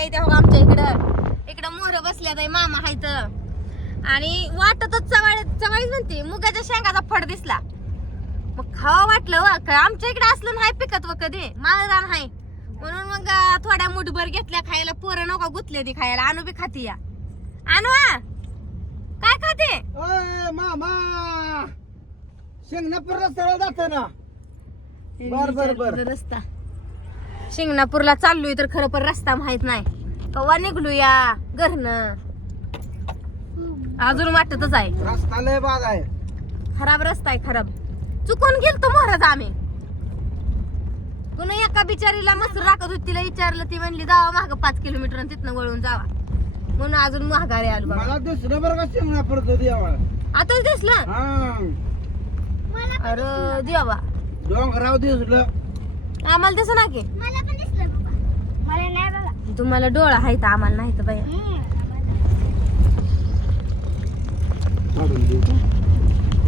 येते हो आमच्या इकडं. इकडं मोर बसल्या ताई मामा हायत आणि वाटतच चवाळी चवाळीच म्हणते मुगाच्या शेंगाचा फड दिसला. मग खावा वाटलं व का आमच्या इकडे असलं नाही पिकत व कधी. माळरान हाय. म्हणून मग थोड्या मुठभर घेतल्या खायला पोरं नका गुतले ती खायला. आणू बी खाती या. आणू? काय खाते? मामा. शिंगणापूरला सरळ जात ना बर बर बर. रस्ता शिंगणापूरला चाललोय तर खरं पण रस्ता माहीत नाही. कवा निघलो या घरनं? अजून वाटतच आहे. रस्ता लय बाद आहे. खराब रस्ता आहे खराब. चुकून गेलतो महाराज आम्ही. पुन्हा एका बिचारीला मस्त राखत होती तिला विचारलं ती म्हणली जावा माग पाच किलोमीटर तिथनं वळून जावा. म्हणून अजून महागारी आलो मला दुसरं बरं का शिंगणापूरचं देवळ आता दिसलं? हा. अरे देवा. डोंगराव दिसलं. आम्हाला दिसं ना की मला नाही बघा. तुम्हाला डोळा आहे तर आम्हाला नाही तर बाई. काढून देऊ.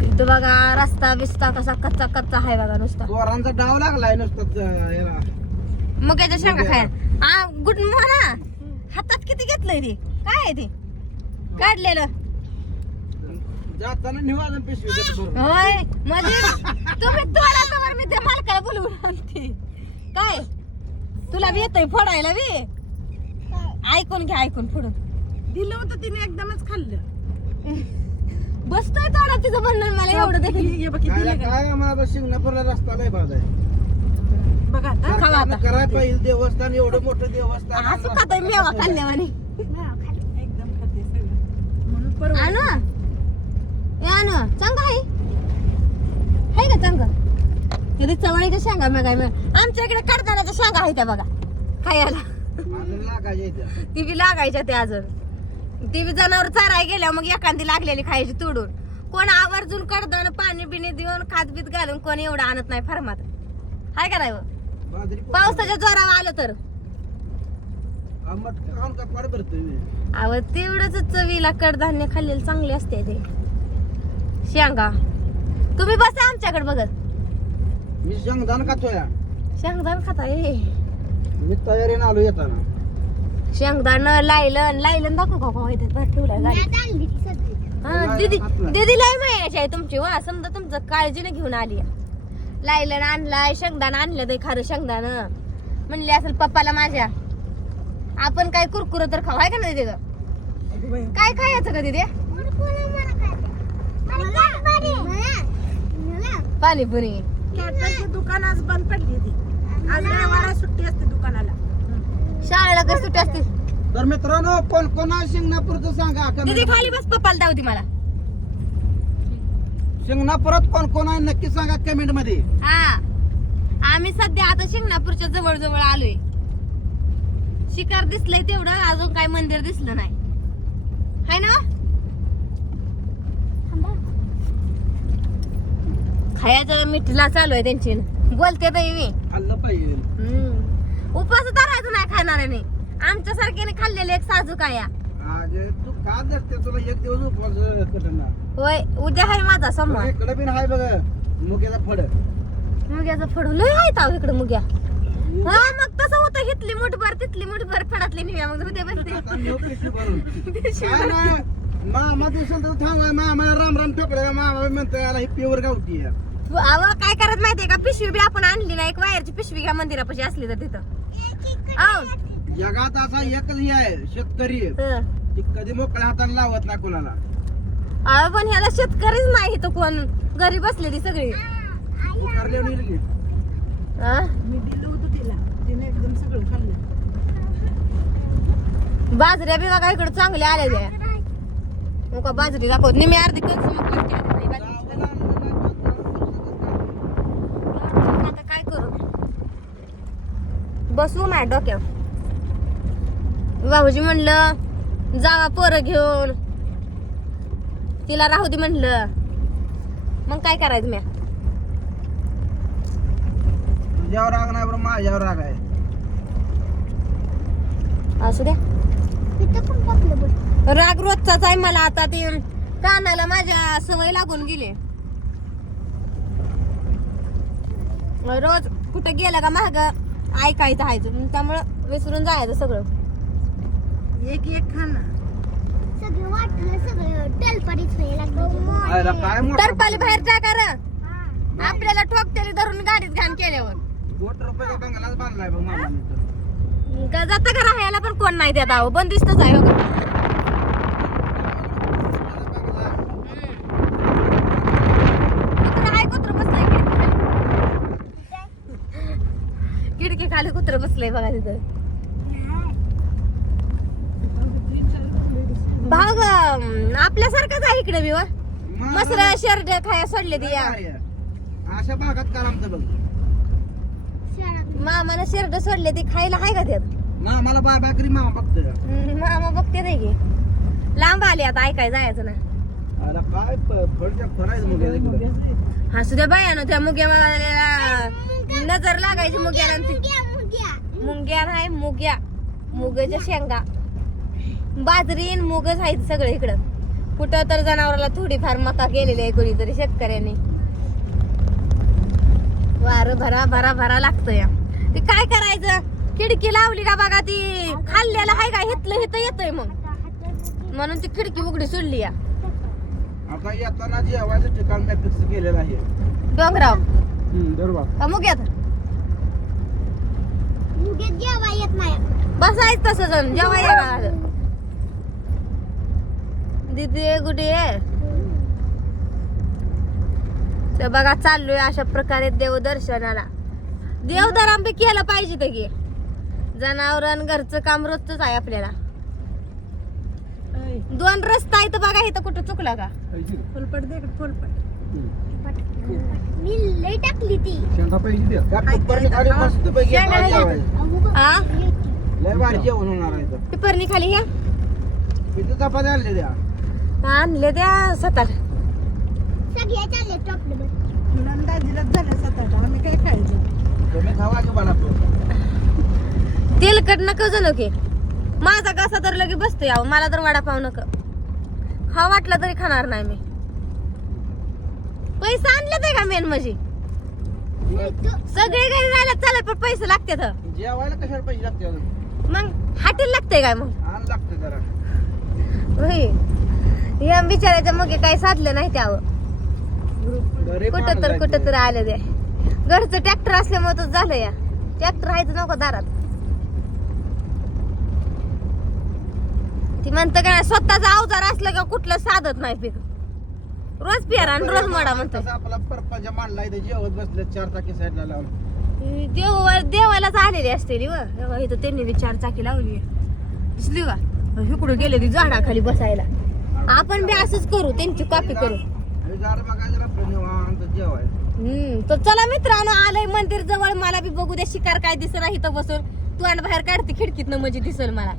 इथं बघा रस्ता बिस्ता कसा कच्चा कच्चा आहे बघा नुसता. पोरांचा डाव लागलाय नुसतं याला. मग याच्या शेंगा खाय हा गुड म्हणा हातात किती घेतलंय ते? काय आहे ते? काढलेलं. जाताना निवाजन पिशवी देतो भरून. होय म्हणजे तुम्ही तोडा समोर मी त्या मालकाला बोलवून आणते काय तुला बी येतंय फोडायला बी. ऐकून घ्या ऐकून फोडून. दिलं होतं तिने एकदमच खाल्लं. बसतोय तोडा तिचं म्हणणं मला एवढं देखील हे बघ किती काय दिलं का? काय आम्हाला शिंगणापूरला रस्ता लय बाद आहे. बघ आता खावा आता. सरकारनं करायला पाहिजे देवस्थान एवढं मोठं देवस्थान असं खातोय मेवा खाल्ल्यावानी. एकदम खाते सगळं. म्हणून परवा आणू? ए आणू. चांग आहे. हाय का चांग कधी चवळीच्या शेंगा मग काय आमच्या इकडे कडतानाच्या शेंगा आहे त्या बघा. खायला. ती बी लागायच्या ते अजून. ती बी जनावर चाराय गेल्या मग एखादी लागलेली खायची तोडून. कोण आवर्जून कडदान पाणी बिणी देऊन खात बीत घालून कोण एवढं आणत नाही फार्मात हाय का नाही पावसाच्या जोरावर आलं तर. अव तेवढंच चवीला कडधान्य खाल्लेलं चांगले असते ते. शेंगा. तुम्ही बसा आमच्याकडे बघत. मी शेंगदाण खातोय. शेंगदाण खाताय? मी तयारीने आलो येताना. शेंगदाण लायलन लायलन दाखव का का इथे भर ठेवलाय गाडी ती हा, दीदी दीदी लय मायाची आहे तुमची वा. समजा तुमचं काळजीने घेऊन आली. लायलन आणलाय शेंगदाण आणलं ते खारं शेंगदाण. म्हणले असेल पप्पाला माझ्या. आपण काय कुरकुर तर खाऊ आहे का नाही तिथं? अगं बाई, काय खायचं का काय मला पाणीपुरी. कॅटरची दुकान आज बंद पडली ती आज रविवार सुट्टी असते दुकानाला. शाळेला कसं सुट्टी असते? तर मित्रांनो कोण कोण शिंगणापूरचं सांगा दीदी खाली बस पप्पाला दावती मला. शिंगणापुरात कोण कोण आहे नक्की सांगा कमेंटमध्ये हा. आम्ही सध्या आता शिंगणापूरच्या जवळ जवळ आलोय. शिकार दिसलंय तेवढं अजून काय मंदिर दिसलं नाही. हाय ना? खायचं मिठला चालू आहे त्यांची. बोलते मी. खाल्लं पाहिजे. हम्म. उपवास धरायचं नाही खाणाऱ्याने आमच्या सारख्याने खाल्लेले एक साजूक आया आज तू का धरते? तुला एक दिवस उपवास करणार. होय उद्या आहे माझा सोमवार. इकडे बिन हाय बघ. मुग्याचा फड. मुग्याचं फड. लय आहे ताव इकडे मुग्या. हा मग तसं होतं हितली मुठभर तिथली मुठभर फडातली निव्या मग उद्या बसते. मामा दिवसाल तर थांब. मामाला राम राम ठोकले मामा म्हणतो याला ही प्युअर गावठी आहे. अव काय करत माहितीये का? पिशवी बी आपण आणली ना एक वायरची पिशवी घ्या मंदिरापाशी असली तर तिथं. आव. जगात असा एकच हे आहे शेतकरी. हं. ती कधी मोकळ्या हाताने लावत नाही कोणाला. अहो पण ह्याला शेतकरीच नाही तो कोण? घरी बसलेली सगळी. उतरल्यावर येईल की. हा? मी दिलं होतं तिला. तिने एकदम सगळं खाल्लं. बाजऱ्या बी बघा इकडे चांगल्या आलेल्या का बाजरी दाखवत निम्मी अर्धी मग बाजरीची. आता काय करू बसू माझ्या डोक्यावर. बाबूजी म्हणलं जावा पोरं घेऊन. तिला राहू दे म्हणलं. मग काय करायचं म्या? तुझ्यावर राग नाही बरं माझ्यावर राग आहे. असू द्या. राग रोजचाच आहे मला आता ते कानाला माझ्या सवय लागून गेले. रोज कुठं गेलं का महाग ऐकायचं आहे त्यामुळं विसरून जायचं सगळं. एक एक खा ना. सगळं वाटलं सगळं टलपडीच व्हायला लागलं. आयला काय मोठा? टरपाली बाहेर टाका र आपल्याला ठोकतेली धरून गाडीत घाण केल्यावर. जातं का राहायला पण कोण नाही त्यात अहो. बंदिस्तच आहे हो का? बंगला. कुत्रं आहे कुत्र बसलंय खिडकी खिडकी खाली कुत्र बसलंय बघा तिथं. भाग आपल्यासारखंच आहे इकडे बी व. मसर शर्ट खाया सोडले ती या. अशा भागात काल आमचं बघ. मामानं शर्ट सोडले ती खायला आहे का त्यात? मामाला बा बाकरी मामा बघतोय. हम्म, मामा बघते नाही की. लांब आले आता ऐकाय जायचं ना. आला काय प- फळच्या फरायचं मग इकडे. हा सुद्धा बायानं त्या मुग्या मला नजर लागायची मुग्या मुंग्या नाही मुग्या. मुगाच्या शेंगा. बाजरी मुगच आहेत सगळं इकडं. कुठं तर जनावराला थोडीफार मका केलेली आहे कोणीतरी शेतकऱ्यांनी. वार भरा भरा भरा लागतं या ते काय करायचं? खिडकी लावली का बघा ती. खाल्लेलं आहे का? हितलं हित येतंय मग. म्हणून ती खिडकी उघडी सोडली या. आता येताना जेवायचं ठिकाण मी फिक्स केलेलं आहे. डोंगराव. मुग्यात? बसायच तसं जण जेव्हा या दिदी कुठे आहे. तर बघा चाललोय अशा प्रकारे देवदर्शनाला. देवदर्शन बी केलं पाहिजे ते की. जनावरण घरचं काम रोजच आहे आपल्याला. दोन रस्ता आहे तर बघा इथं कुठं चुकला का? फुलपट दे फुलपट मी लई टाकली ती. शेंगा त्या टिप्परने खाली मस्त पैकी शेंगा भाजी नाही. जेवायची. हा? लय भारी जेवण होणार आहे इथं. टिपरनी खाली ह्या किती चपात्या आणले द्या. आणले सतार. चालले झालं आम्ही काय खायचं? तुम्ही खावा की मला तेलकट नका झालं की. माझा कसा तर लगे बसतो यावं. मला तर वडापाव नका. खा वाटलं तरी खाणार नाही मी. पैसे आणले ते का मेन म्हणजे सगळे घरी राहिला चालेल पण पैसे लागतात. जेवायला कशाला पैसे लागते अजून? मग हाटील लागतंय काय मग? आण लागते जरा. होय. या बिचारायचं मग काही साधलं नाही त्यावर. कुठं तर कुठं आहे. तर आलं ते. घरचं ट्रॅक्टर असल्यामुळे तर झालं या. ट्रॅक्टर राहायचं नको दारात. ती म्हणतं का स्वतःचा अवजार असलं का कुठलं साधत नाही पीक. रोज पेरा आणि रोज मोडा म्हणतो तसं आपला परपंच मांडला इथे जेवत बसले चार चाकी साईडला लावून. देव देवालाच आलेली असते व. तेव्हा इथं त्यांनी बी चार चाकी लावली दिसली का? इकडे गेले ती झाडाखाली बसायला. आपण बी असंच करू त्यांची कॉपी करू. आणि झाड बघायचं आपलं निवांत जेवाय हम्म तर चला मित्रांनो आलंय मंदिर जवळ. मला बी बघू द्या शिकार काय दिसत नाही तर बसून. तू आणि बाहेर काढते खिडकीतनं म्हणजे दिसल मला.